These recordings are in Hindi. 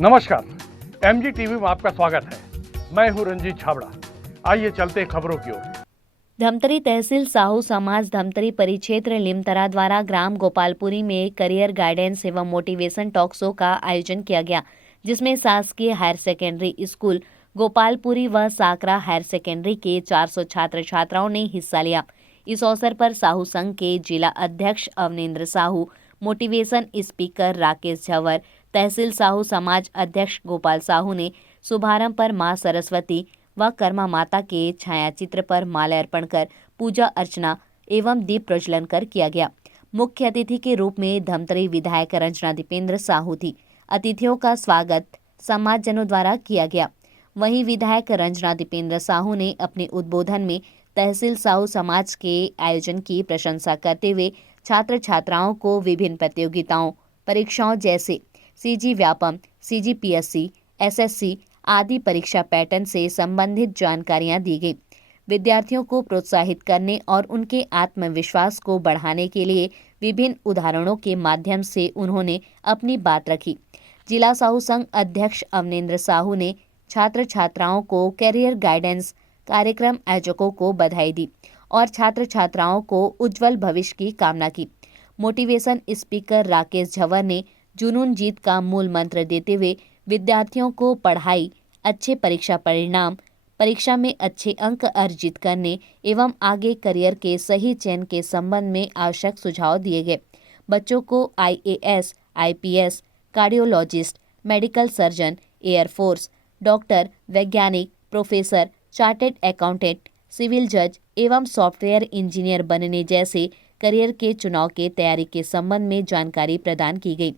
नमस्कार, एमजी टीवी में आपका स्वागत है। मैं हूं रंजीत छाबड़ा। आइए चलते हैं खबरों की ओर। धमतरी तहसील साहू समाज धमतरी परिक्षेत्र लिमतरा द्वारा ग्राम गोपालपुरी में करियर गाइडेंस एवं मोटिवेशन टॉक शो का आयोजन किया गया, जिसमें शासकीय हायर सेकेंडरी स्कूल गोपालपुरी व साकरा हायर सेकेंडरी के 400 छात्र छात्राओं ने हिस्सा लिया। इस अवसर पर साहू संघ के जिला अध्यक्ष अवनेंद्र साहू, मोटिवेशन स्पीकर राकेश झंवर, तहसील साहू समाज अध्यक्ष गोपाल साहू ने शुभारंभ पर मां सरस्वती व कर्मा माता के छायाचित्र पर माल्यार्पण कर पूजा अर्चना एवं दीप प्रज्वलन कर किया गया। मुख्य अतिथि के रूप में धमतरी विधायक रंजना दीपेंद्र साहू थी। अतिथियों का स्वागत समाजजनों द्वारा किया गया। वहीं विधायक रंजना दीपेंद्र साहू ने अपने उद्बोधन में तहसील साहू समाज के आयोजन की प्रशंसा करते हुए छात्र छात्राओं को विभिन्न प्रतियोगिताओं परीक्षाओं जैसे सीजी व्यापम, CGPSC, SSC आदि परीक्षा पैटर्न से संबंधित जानकारियां दी गई। विद्यार्थियों को प्रोत्साहित करने और उनके आत्मविश्वास को बढ़ाने के लिए विभिन्न उदाहरणों के माध्यम से उन्होंने अपनी बात रखी। जिला साहू संघ अध्यक्ष अवनेंद्र साहू ने छात्र छात्राओं को कैरियर गाइडेंस कार्यक्रम आयोजकों को बधाई दी और छात्र छात्राओं को उज्जवल भविष्य की कामना की। मोटिवेशन स्पीकर राकेश झंवर ने जुनून जीत का मूल मंत्र देते हुए विद्यार्थियों को पढ़ाई, अच्छे परीक्षा परिणाम, परीक्षा में अच्छे अंक अर्जित करने एवं आगे करियर के सही चयन के संबंध में आवश्यक सुझाव दिए गए। बच्चों को IAS, IPS, cardiologist, medical surgeon, air force, doctor, वैज्ञानिक, प्रोफेसर, चार्टेड अकाउंटेंट, सिविल जज एवं सॉफ्टवेयर इंजीनियर बनने जैसे करियर के चुनाव के तैयारी के संबंध में जानकारी प्रदान की गई।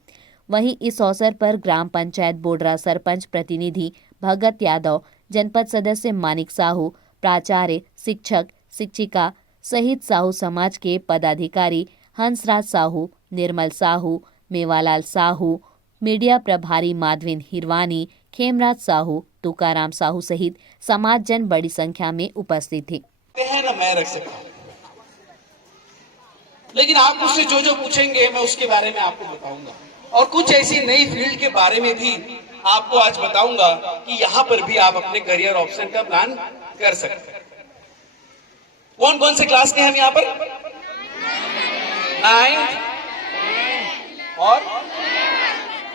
वहीं इस अवसर पर ग्राम पंचायत बोडरा सरपंच प्रतिनिधि भगत यादव, जनपद सदस्य मानिक साहू, प्राचार्य, शिक्षक, शिक्षिका सहित साहू समाज के पदाधिकारी हंसराज साहू, निर्मल साहू, मेवालाल साहू, मीडिया प्रभारी माधविन हिरवानी, खेमराज साहू, तुकाराम साहू सहित समाज जन बड़ी संख्या में उपस्थित थे। ना मैं रख सकता हूं, लेकिन आप मुझसे जो जो पूछेंगे मैं उसके बारे में आपको बताऊंगा और कुछ ऐसी नई फील्ड के बारे में भी आपको आज बताऊंगा कि यहां पर भी आप अपने करियर ऑप्शन का प्लान कर सकते हैं। कौन कौन से क्लास के हैं हम यहाँ पर? 9th और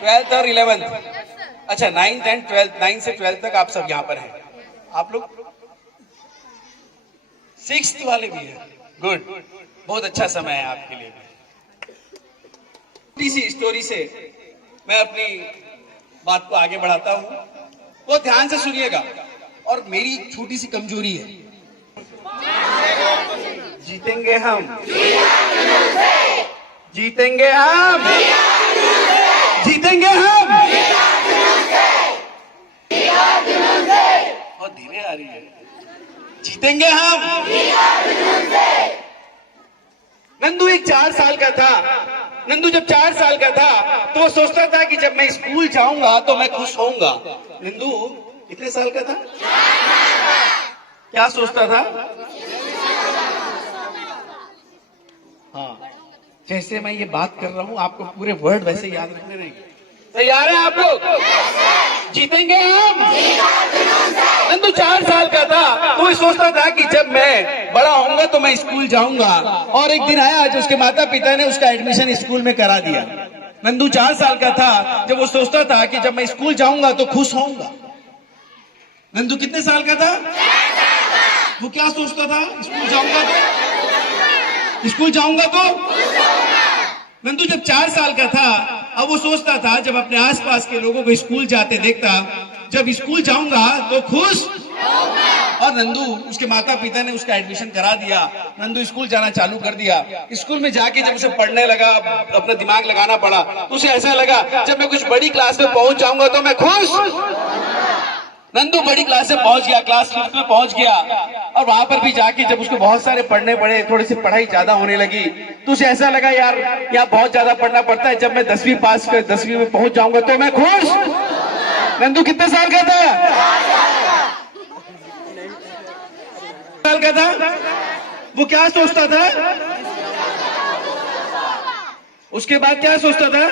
12th और 11th। अच्छा, 9th एंड 12th, 9 से 12th तक आप सब यहाँ पर हैं। आप लोग 6th वाले भी हैं। गुड, बहुत अच्छा समय है आपके लिए। छोटी सी स्टोरी से मैं अपनी बात को आगे बढ़ाता हूं, वो ध्यान से सुनिएगा। और मेरी छोटी सी कमजोरी है, जीतेंगे हम, जीतेंगे हम, जीतेंगे हम। बहुत धीरे आ रही है। जीतेंगे हम। नंदू एक 4 साल का था। नंदू जब 4 साल का था तो वो सोचता था कि जब मैं स्कूल जाऊंगा तो मैं खुश होऊंगा। नंदू कितने साल का था? क्या सोचता था? हाँ, जैसे मैं ये बात कर रहा हूँ आपको पूरे वर्ड वैसे याद रखने रहेंगे। तैयार हैं आप लोग? जीतेंगे हम। नंदू 4 साल का था तो वो सोचता था कि जब मैं बड़ा होऊंगा तो मैं स्कूल जाऊंगा। और एक दिन आया जब उसके माता पिता ने उसका एडमिशन स्कूल में करा दिया। नंदू 4 साल का था जब वो सोचता था कि जब मैं स्कूल जाऊंगा तो खुश होऊंगा। नंदू कितने साल का था? वो क्या सोचता था? स्कूल जाऊंगा तो, स्कूल जाऊंगा तो। नंदू जब 4 साल का था अब वो सोचता था जब अपने आसपास के लोगों को स्कूल जाते देखता, जब स्कूल जाऊंगा तो खुश। और नंदू, उसके माता पिता ने उसका एडमिशन करा दिया। नंदू स्कूल जाना चालू कर दिया। स्कूल में जाके जब उसे पढ़ने लगा, अपना दिमाग लगाना पड़ा, तो उसे ऐसा लगा जब मैं कुछ बड़ी क्लास में पहुंच जाऊंगा तो मैं खुश। नंदू बड़ी क्लास में पहुंच गया, क्लास 5th में पहुंच गया। और वहां पर भी जाके जब उसको बहुत सारे पढ़ने पड़े, थोड़ी सी पढ़ाई ज्यादा होने लगी, तो उसे ऐसा लगा यार यहाँ बहुत ज्यादा पढ़ना पड़ता है, जब मैं 10वीं पास कर 10वीं में पहुंच जाऊंगा तो मैं खुश। नंदू कितने साल का था? साल का था। वो क्या सोचता था? उसके बाद क्या सोचता था?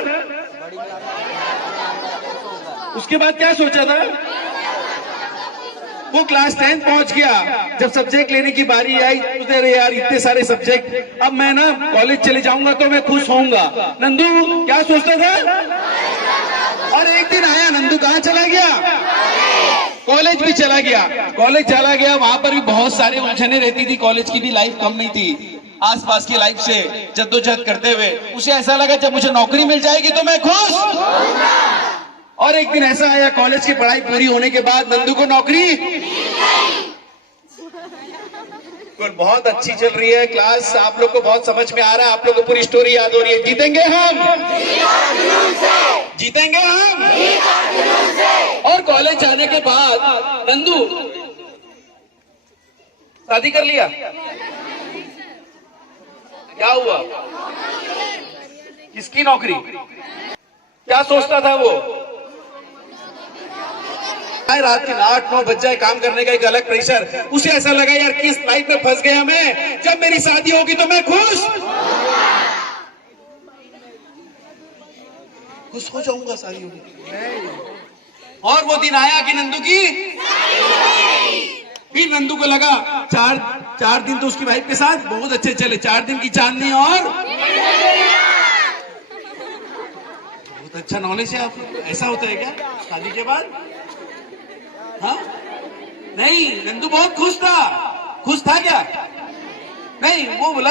उसके बाद क्या सोचा था? वो क्लास 10 पहुंच गया, जब सब्जेक्ट लेने की बारी आई तो अरे यार इतने सारे सब्जेक्ट, अब मैं ना कॉलेज चले जाऊंगा तो मैं खुश होऊंगा। नंदू क्या सोचता था? और एक दिन आया, नंदू कहाँ चला गया? कॉलेज भी चला गया। कॉलेज चला गया, वहां पर भी बहुत सारी उलझने रहती थी, कॉलेज की भी लाइफ कम नहीं थी। आसपास की लाइफ से जद्दोजहद करते हुए उसे ऐसा लगा जब मुझे नौकरी मिल जाएगी तो मैं खुश। और एक दिन ऐसा आया, कॉलेज की पढ़ाई पूरी होने के बाद नंदू को नौकरी बहुत अच्छी चल रही है क्लास, आप लोग को बहुत समझ में आ रहा है, आप लोग को पूरी स्टोरी याद हो रही है। जीतेंगे हम, जीतेंगे हम। और कॉलेज जाने के बाद नंदू शादी कर लिया। क्या हुआ? किसकी नौकरी? क्या सोचता था वो? रात के 8-9 बज जाए, काम करने का एक अलग प्रेशर, उसे ऐसा लगा यार किस लाइफ में फंस गया मैं, जब मेरी शादी होगी तो मैं खुश हो जाऊंगा, शादी होगी। और वो दिन आया कि नंदू की फिर नंदू को लगा चार दिन तो उसकी वाइफ के साथ बहुत अच्छे चले, 4 दिन की चांदनी और बहुत अच्छा नॉलेज है आपको। ऐसा होता है क्या शादी के बाद? हाँ नहीं, नंदू बहुत खुश था। खुश था क्या? नहीं, वो बोला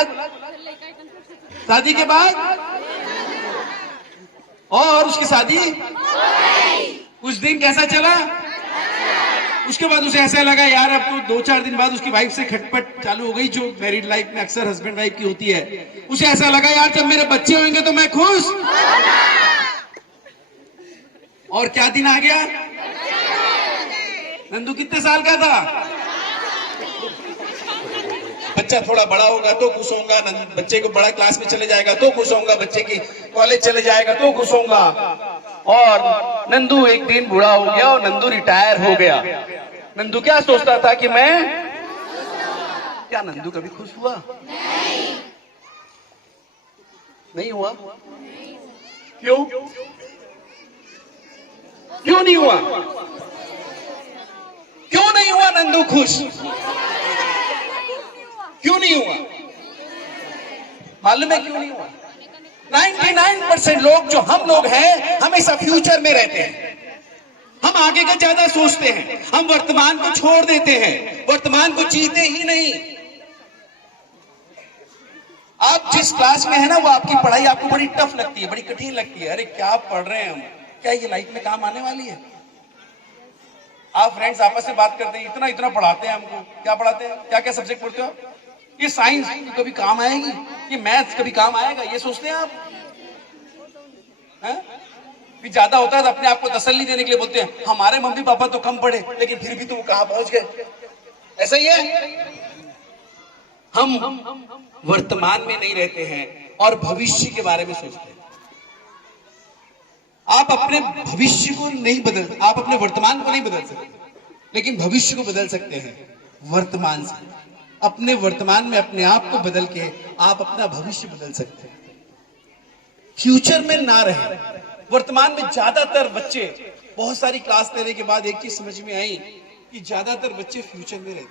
शादी के बाद। और उसकी शादी कुछ दिन कैसा चला? उसके बाद उसे ऐसा लगा यार अब तो 2-4 दिन बाद उसकी वाइफ से खटपट चालू हो गई, जो मैरिड लाइफ में अक्सर हस्बैंड वाइफ की होती है। उसे ऐसा लगा यार जब मेरे बच्चे होंगे तो मैं खुश। और क्या दिन आ गया? नंदू कितने साल का था? बच्चा थोड़ा बड़ा होगा तो खुश होगा, बच्चे को बड़ा क्लास में चले जाएगा तो खुश होगा, बच्चे की कॉलेज चले जाएगा तो खुश होगा। और नंदू एक दिन बूढ़ा हो गया और नंदू रिटायर हो गया। नंदू क्या सोचता था कि मैं, क्या नंदू कभी खुश हुआ? नहीं हुआ। क्यों? क्यों नहीं हुआ? क्यों नहीं हुआ नंदू खुश? क्यों नहीं हुआ? मालूम है क्यों नहीं हुआ? 99% लोग जो हम लोग हैं हमेशा फ्यूचर में रहते हैं। हम आगे का ज्यादा सोचते हैं, हम वर्तमान को छोड़ देते हैं, वर्तमान को जीते ही नहीं। आप जिस क्लास में है ना, वो आपकी पढ़ाई आपको बड़ी टफ लगती है, बड़ी कठिन लगती है। अरे क्या पढ़ रहे हैं हम, क्या ये लाइफ में काम आने वाली है? आप फ्रेंड्स आपस में बात करते हैं, इतना इतना पढ़ाते हैं हमको। क्या पढ़ाते हैं? क्या क्या सब्जेक्ट पढ़ते हो आप? ये साइंस कभी काम आएगी, ये मैथ्स कभी काम आएगा, ये सोचते हैं आप? फिर ज्यादा होता है तो अपने आप को तसल्ली देने के लिए बोलते हैं हमारे मम्मी पापा तो कम पढ़े लेकिन फिर भी तो कहां पहुंच गए। ऐसा ही है, हम वर्तमान में नहीं रहते हैं और भविष्य के बारे में सोचते हैं। आप अपने भविष्य को नहीं बदल, आप अपने वर्तमान को नहीं बदल सकते, लेकिन भविष्य को बदल सकते हैं वर्तमान से। अपने वर्तमान में अपने आप को बदल के आप अपना भविष्य बदल सकते हैं। फ्यूचर में ना रहे। वर्तमान में ज्यादातर बच्चे, बहुत सारी क्लास लेने के बाद एक चीज समझ में आई कि ज्यादातर बच्चे फ्यूचर में रहते हैं।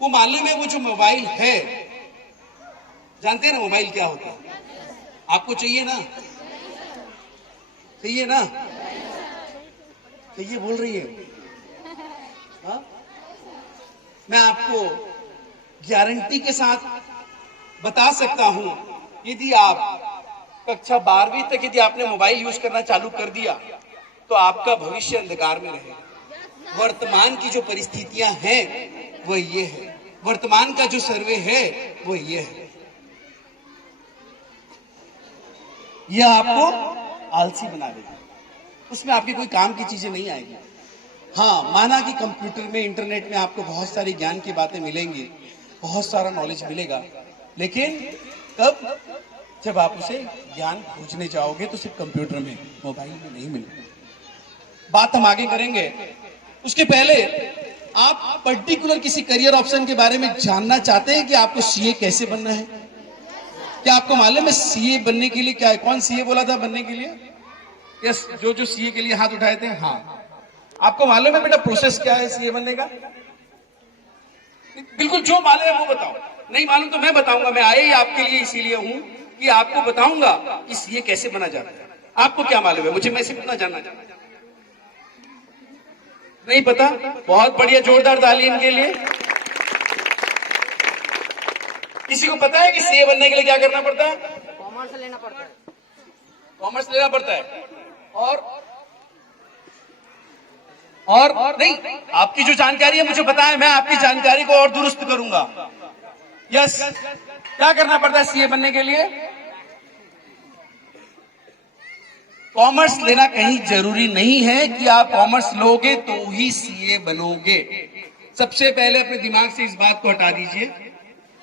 वो मालूम है, वो जो मोबाइल है, जानते हैं ना मोबाइल क्या होता है? आपको चाहिए ना? चाहिए ना? चाहिए बोल रही है। हाँ? मैं आपको गारंटी के साथ बता सकता हूं, यदि आप कक्षा 12वीं तक यदि आपने मोबाइल यूज करना चालू कर दिया तो आपका भविष्य अंधकार में रहेगा। वर्तमान की जो परिस्थितियां हैं वो ये है, वर्तमान का जो सर्वे है वो ये है। यह आपको आलसी बना देगा, उसमें आपकी कोई काम की चीजें नहीं आएगी। हाँ, माना कि कंप्यूटर में, इंटरनेट में आपको बहुत सारी ज्ञान की बातें मिलेंगी, बहुत सारा नॉलेज मिलेगा, लेकिन तब जब आप उसे ज्ञान खोजने जाओगे तो सिर्फ कंप्यूटर में, मोबाइल में नहीं मिलेगा। बात हम आगे करेंगे, उसके पहले आप पर्टिकुलर किसी करियर ऑप्शन के बारे में जानना चाहते हैं कि आपको सीए कैसे बनना है? क्या आपको मालूम है सीए बनने के लिए क्या है? कौन सीए बोला था बनने के लिए? यस, जो सीए के लिए हाथ उठाए थे, हाँ। आपको मालूम है बेटा प्रोसेस क्या है सीए बनने का? बिल्कुल, जो मालूम है वो बताओ। नहीं मालूम तो मैं बताऊंगा। मैं आया ही आपके लिए इसीलिए हूं कि आपको बताऊंगा कि सीए कैसे बना जाता है। आपको क्या मालूम है? मुझे मैं सिर्फ इतना जानना चाहता हूं। नहीं पता? बहुत बढ़िया, जोरदार ताली इनके लिए। किसी को पता है कि सीए बनने के लिए क्या करना पड़ता है? कॉमर्स लेना पड़ता है। कॉमर्स लेना पड़ता है। और नहीं, आपकी जो जानकारी है मुझे पता है, मैं आपकी जानकारी को और दुरुस्त करूंगा। यस, क्या करना पड़ता है सीए बनने के लिए? कॉमर्स लेना कहीं जरूरी नहीं है कि आप कॉमर्स लोगे तो ही सीए बनोगे। सबसे पहले अपने दिमाग से इस बात को हटा दीजिए।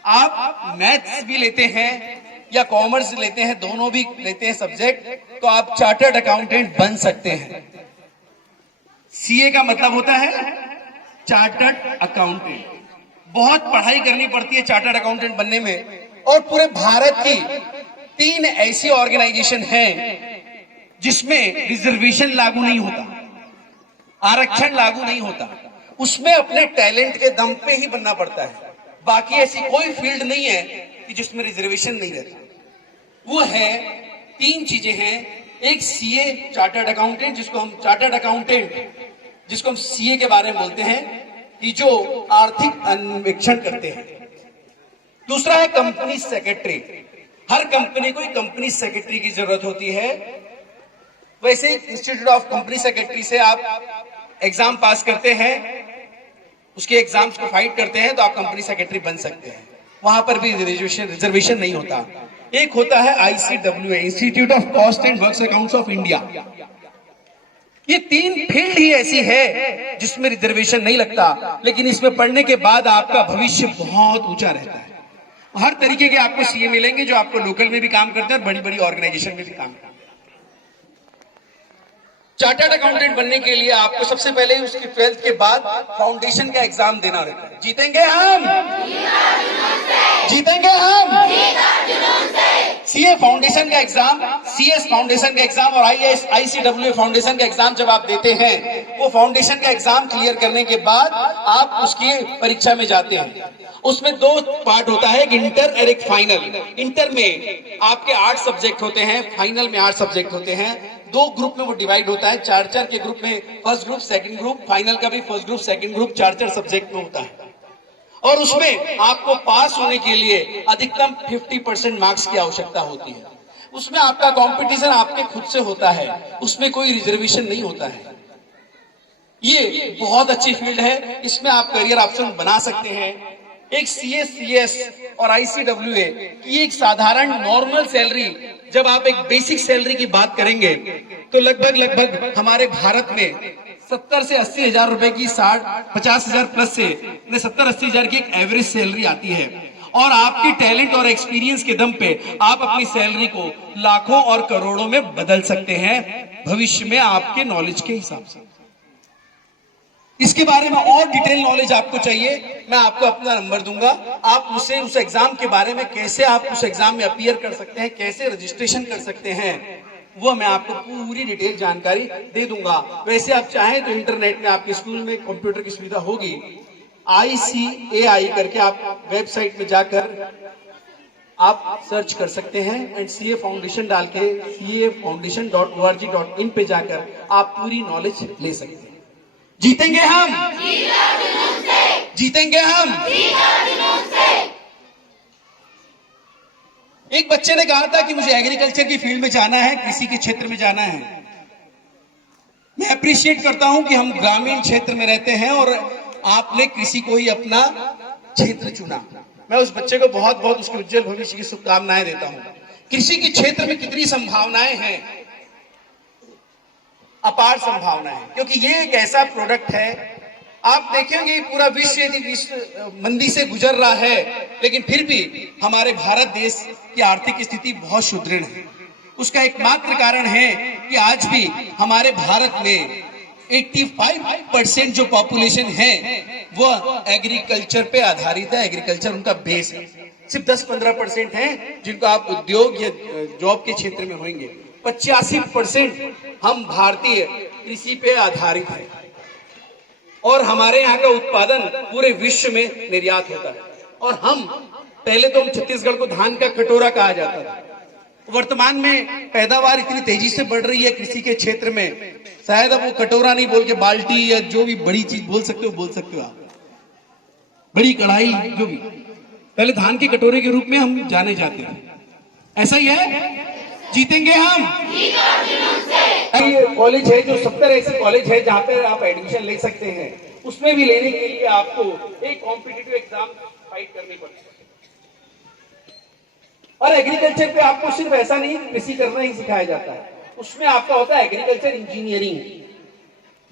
आप मैथ्स भी लेते हैं या कॉमर्स लेते हैं, दोनों भी लेते हैं सब्जेक्ट, तो आप चार्टर्ड अकाउंटेंट बन सकते हैं। सीए का मतलब होता है चार्टर्ड अकाउंटेंट। बहुत पढ़ाई करनी पड़ती है चार्टर्ड अकाउंटेंट बनने में, और पूरे भारत की 3 ऐसी ऑर्गेनाइजेशन हैं जिसमें रिजर्वेशन लागू नहीं होता, आरक्षण लागू नहीं होता। उसमें अपने टैलेंट के दम पे ही बनना पड़ता है। बाकी ऐसी कोई फील्ड नहीं है कि जिसमें रिजर्वेशन नहीं रहता। वो है 3 चीजें हैं। एक सीए चार्टर्ड अकाउंटेंट, जिसको हम सीए के बारे में बोलते हैं कि जो आर्थिक अन्वेषण करते हैं। दूसरा है कंपनी सेक्रेटरी। हर कंपनी को एक कंपनी सेक्रेटरी की जरूरत होती है। वैसे इंस्टीट्यूट ऑफ कंपनी सेक्रेटरी से आप एग्जाम पास करते हैं, उसके एग्जाम्स को फाइट करते हैं तो आप कंपनी सेक्रेटरी बन सकते हैं। वहां पर भी रिजर्वेशन नहीं होता। एक होता है ICWA, institute of cost and works accounts of India. ये 3 फील्ड ही ऐसी है जिसमें रिजर्वेशन नहीं लगता, लेकिन इसमें पढ़ने के बाद आपका भविष्य बहुत ऊंचा रहता है। हर तरीके के आपको सीए मिलेंगे जो आपको लोकल में भी काम करते हैं और बड़ी बड़ी ऑर्गेनाइजेशन में भी काम करते हैं। चार्टर्ड अकाउंटेंट बनने के लिए आपको सबसे पहले उसकी 12th के बाद फाउंडेशन का एग्जाम देना रहता है। जीतेंगे हम, जीतेंगे हम। सीए फाउंडेशन का एग्जाम, सीएस फाउंडेशन का एग्जाम और ICWA फाउंडेशन का एग्जाम जब आप देते हैं, वो फाउंडेशन का एग्जाम क्लियर करने के बाद आप उसकी परीक्षा में जाते हैं। उसमें 2 पार्ट होता है, एक इंटर और एक फाइनल। इंटर में आपके 8 सब्जेक्ट होते हैं, फाइनल में 8 सब्जेक्ट होते हैं। 2 ग्रुप में वो डिवाइड होता है। 4 के ग्रुप में, first group second group, final का भी first group second group 4 subject में होता है। और उसमें आपको पास होने के लिए अधिकतम 50% मार्क्स की आवश्यकता होती है। उसमें आपका कंपटीशन आपके खुद से होता है, उसमें कोई रिजर्वेशन नहीं होता है। ये बहुत अच्छी फील्ड है, इसमें आप करियर ऑप्शन बना सकते हैं। एक CAS और ICWA की एक साधारण नॉर्मल सैलरी, जब आप एक बेसिक सैलरी की बात करेंगे तो लगभग हमारे भारत में 70 से 80 हजार रुपए की 50 हजार प्लस से 70-80 हजार की एक एवरेज सैलरी आती है। और आपकी टैलेंट और एक्सपीरियंस के दम पे आप अपनी सैलरी को लाखों और करोड़ों में बदल सकते हैं भविष्य में आपके नॉलेज के हिसाब से। इसके बारे में और डिटेल नॉलेज आपको चाहिए, मैं आपको अपना नंबर दूंगा। आप मुझसे उस एग्जाम के बारे में, कैसे आप उस एग्जाम में अपीयर कर सकते हैं, कैसे रजिस्ट्रेशन कर सकते हैं, वो मैं आपको पूरी डिटेल जानकारी दे दूंगा। वैसे आप चाहें तो इंटरनेट में आपके स्कूल में कंप्यूटर की सुविधा होगी। ICAI करके आप वेबसाइट में जाकर आप सर्च कर सकते हैं एंड CA फाउंडेशन डाल के cafoundation.org.in पे जाकर आप पूरी नॉलेज ले सकते हैं। जीतेंगे हम, जीतेंगे हम। एक बच्चे ने कहा था कि मुझे एग्रीकल्चर की फील्ड में जाना है, कृषि के क्षेत्र में जाना है। मैं अप्रिशिएट करता हूं कि हम ग्रामीण क्षेत्र में रहते हैं और आपने कृषि को ही अपना क्षेत्र चुना। मैं उस बच्चे को बहुत बहुत उसके उज्जवल भविष्य की शुभकामनाएं देता हूं। कृषि के क्षेत्र में कितनी संभावनाएं हैं, अपार संभावनाएं, क्योंकि ये एक ऐसा प्रोडक्ट है, आप देखेंगे पूरा विश्व यदि मंदी से गुजर रहा है, लेकिन फिर भी हमारे भारत देश की आर्थिक स्थिति बहुत सुदृढ़ है। उसका एकमात्र कारण है कि आज भी हमारे भारत में 85% जो पॉपुलेशन है वो एग्रीकल्चर पे आधारित है। एग्रीकल्चर उनका बेस है। सिर्फ 10-15% है जिनको आप उद्योग या जॉब के क्षेत्र में होंगे, 85% हम भारतीय कृषि पे आधारित हैं और हमारे यहाँ का उत्पादन पूरे विश्व में निर्यात होता है। और हम पहले तो हम छत्तीसगढ़ को धान का कटोरा कहा जाता था। वर्तमान में पैदावार इतनी तेजी से बढ़ रही है कृषि के क्षेत्र में, शायद अब वो कटोरा नहीं बोल के बाल्टी या जो भी बड़ी चीज बोल सकते हो आप, बड़ी कढ़ाई, जो भी पहले धान के कटोरे के रूप में हम जाने जाते थे। ऐसा ही है, जीतेंगे हम। कॉलेज है जो 70 ऐसे कॉलेज है जहाँ पे आप एडमिशन ले सकते हैं, उसमें भी लेने के लिए आपको एक कॉम्पिटिटिव एग्जाम फाइट करनी पड़ती है। और एग्रीकल्चर पे आपको सिर्फ ऐसा नहीं कृषि करना ही सिखाया जाता है, उसमें आपका होता है एग्रीकल्चर इंजीनियरिंग,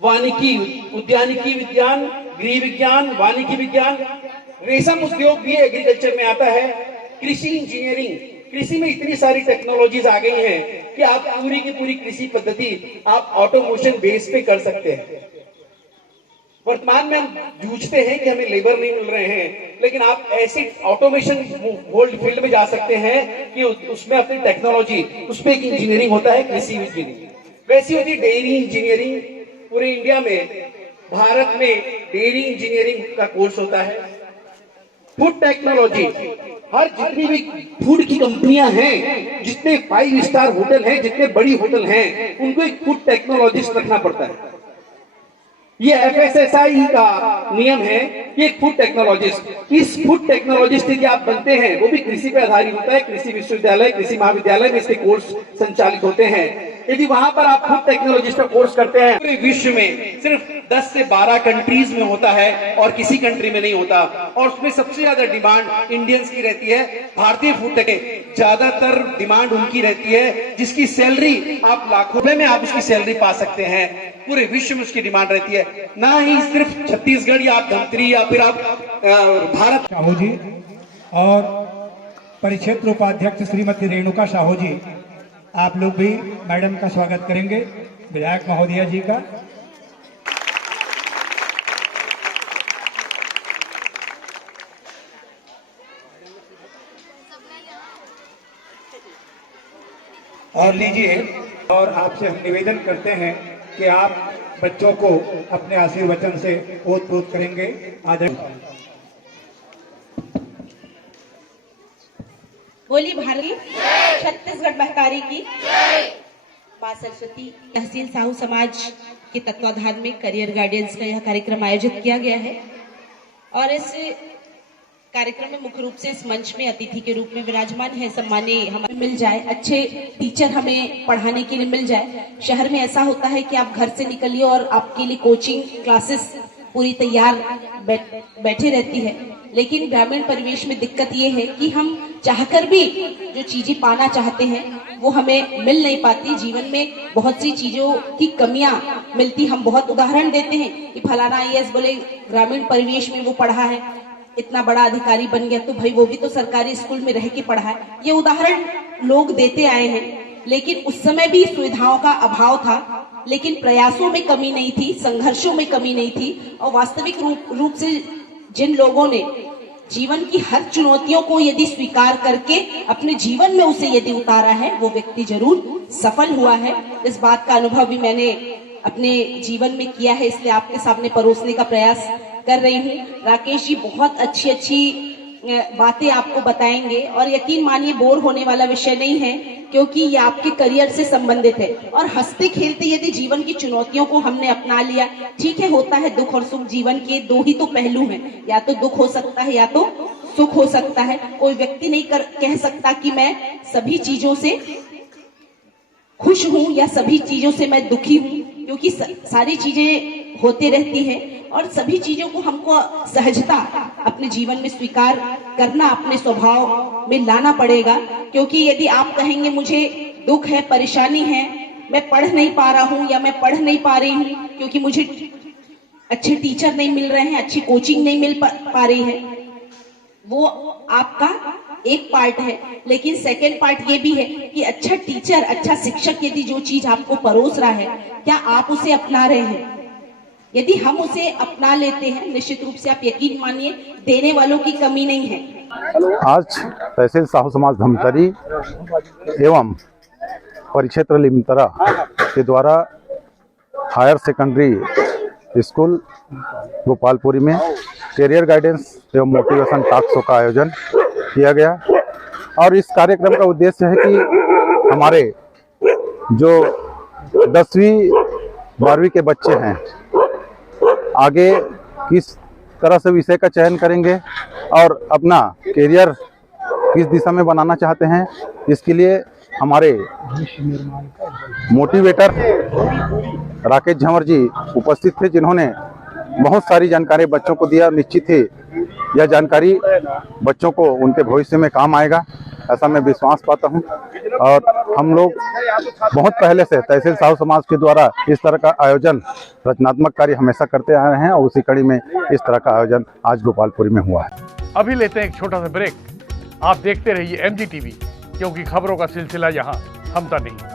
वानिकी, उद्यानिकी विज्ञान, गृह विज्ञान, वानिकी विज्ञान, रेशम उद्योग भी एग्रीकल्चर में आता है, कृषि इंजीनियरिंग। कृषि में इतनी सारी टेक्नोलॉजीज आ गई हैं कि आप पूरी की पूरी कृषि पद्धति आप ऑटोमेशन बेस पे कर सकते हैं। वर्तमान में हम जूझते हैं कि हमें लेबर नहीं मिल रहे हैं, लेकिन आप ऐसे ऑटोमेशन फील्ड में जा सकते हैं कि उसमें अपनी टेक्नोलॉजी, उसमें एक इंजीनियरिंग होता है कृषि इंजीनियरिंग। वैसी होती है डेयरी इंजीनियरिंग। पूरे इंडिया में, भारत में डेयरी इंजीनियरिंग का कोर्स होता है। फूड टेक्नोलॉजी, हर जितनी भी फूड की कंपनियां हैं, जितने 5 स्टार होटल हैं, जितने बड़ी होटल हैं, उनको एक फूड टेक्नोलॉजिस्ट रखना पड़ता है। ये FSSAI का नियम है कि एक फूड टेक्नोलॉजिस्ट, इस फूड टेक्नोलॉजिस्ट यदि आप बनते हैं, वो भी कृषि पे आधारित होता है। कृषि विश्वविद्यालय, कृषि महाविद्यालय में इसके कोर्स संचालित होते हैं। यदि वहां पर आप फूड टेक्नोलॉजिस्ट का कोर्स करते हैं, पूरे विश्व में सिर्फ 10 से 12 कंट्रीज में होता है और किसी कंट्री में नहीं होता। और उसमें सबसे ज्यादा डिमांड इंडियंस की रहती है। भारतीय फूड टेक ज्यादातर डिमांड उनकी रहती है जिसकी सैलरी आप लाखों रुपए में आप उसकी सैलरी पा सकते हैं। पूरे विश्व में उसकी डिमांड रहती है, ना ही सिर्फ छत्तीसगढ़ या आप धमतरी या फिर आप भारत। साहू जी और परिक्षेत्र उपाध्यक्ष श्रीमती रेणुका साहू जी, आप लोग भी मैडम का स्वागत करेंगे, विधायक महोदया जी का। और लीजिए, और आपसे हम निवेदन करते हैं कि आप बच्चों को अपने आशीर्वचन से ओत-प्रोत करेंगे। आदरणीय बोली भारती छत्तीसगढ़ महकारी की मां सरस्वती। तहसील साहू समाज के तत्वाधान में करियर गाइडेंस का यह कार्यक्रम आयोजित किया गया है और इस कार्यक्रम में मुख्य रूप से इस मंच में अतिथि के रूप में विराजमान है सम्मानीय हमें मिल जाए, अच्छे टीचर हमें पढ़ाने के लिए मिल जाए। शहर में ऐसा होता है कि आप घर से निकलिए और आपके लिए कोचिंग क्लासेस पूरी तैयार बैठे रहती है, लेकिन ग्रामीण परिवेश में दिक्कत ये है कि हम चाहकर भी जो चीजें पाना चाहते हैं वो हमें मिल नहीं पाती। जीवन में बहुत सी चीजों की कमियां मिलती। हम बहुत उदाहरण देते हैं कि फलाना IAS बोले ग्रामीण परिवेश में वो पढ़ा है, इतना बड़ा अधिकारी बन गया, तो भाई वो भी तो सरकारी स्कूल में रह के पढ़ा है। ये उदाहरण लोग देते आए हैं, लेकिन उस समय भी सुविधाओं का अभाव था, लेकिन प्रयासों में कमी नहीं थी, संघर्षों में कमी नहीं थी। और वास्तविक रूप से जिन लोगों ने जीवन की हर चुनौतियों को यदि स्वीकार करके अपने जीवन में उसे यदि उतारा है, वो व्यक्ति जरूर सफल हुआ है। इस बात का अनुभव भी मैंने अपने जीवन में किया है, इसलिए आपके सामने परोसने का प्रयास कर रही हूँ। राकेश जी बहुत अच्छी बातें आपको बताएंगे और यकीन मानिए बोर होने वाला विषय नहीं है, क्योंकि ये आपके करियर से संबंधित है। और हंसते खेलते यदि जीवन की चुनौतियों को हमने अपना लिया, ठीक है, होता है दुख और सुख, जीवन के दो ही तो पहलू हैं, या तो दुख हो सकता है या तो सुख हो सकता है। कोई व्यक्ति नहीं कह सकता कि मैं सभी चीजों से खुश हूं या सभी चीजों से मैं दुखी हूं, क्योंकि सारी चीजें होती रहती है और सभी चीजों को हमको सहजता अपने जीवन में स्वीकार करना, अपने स्वभाव में लाना पड़ेगा। क्योंकि यदि आप कहेंगे मुझे दुख है, परेशानी है, मैं पढ़ नहीं पा रहा हूँ या मैं पढ़ नहीं पा रही हूँ क्योंकि मुझे अच्छे टीचर नहीं मिल रहे हैं, अच्छी कोचिंग नहीं मिल पा रही है, वो आपका एक पार्ट है। लेकिन सेकेंड पार्ट ये भी है कि अच्छा टीचर, अच्छा शिक्षक यदि जो चीज आपको परोस रहा है, क्या आप उसे अपना रहे हैं? यदि हम उसे अपना लेते हैं, निश्चित रूप से आप यकीन मानिए देने वालों की कमी नहीं है। आज तहसील साहू समाज धमतरी एवं परिक्षेत्र लिमतरा के द्वारा हायर सेकेंडरी स्कूल गोपालपुरी में करियर गाइडेंस एवं मोटिवेशन टॉक शो का आयोजन किया गया। और इस कार्यक्रम का उद्देश्य है कि हमारे जो 10वीं 12वीं के बच्चे हैं आगे किस तरह से विषय का चयन करेंगे और अपना करियर किस दिशा में बनाना चाहते हैं, इसके लिए हमारे मोटिवेटर राकेश झंवर जी उपस्थित थे, जिन्होंने बहुत सारी जानकारी बच्चों को दिया। निश्चित ही यह जानकारी बच्चों को उनके भविष्य में काम आएगा, ऐसा मैं विश्वास पाता हूं। और हम लोग बहुत पहले से तहसील साहू समाज के द्वारा इस तरह का आयोजन रचनात्मक कार्य हमेशा करते आ रहे हैं और उसी कड़ी में इस तरह का आयोजन आज गोपालपुरी में हुआ है। अभी लेते हैं एक छोटा सा ब्रेक। आप देखते रहिए MG TV, क्योंकि खबरों का सिलसिला यहाँ थमता नहीं।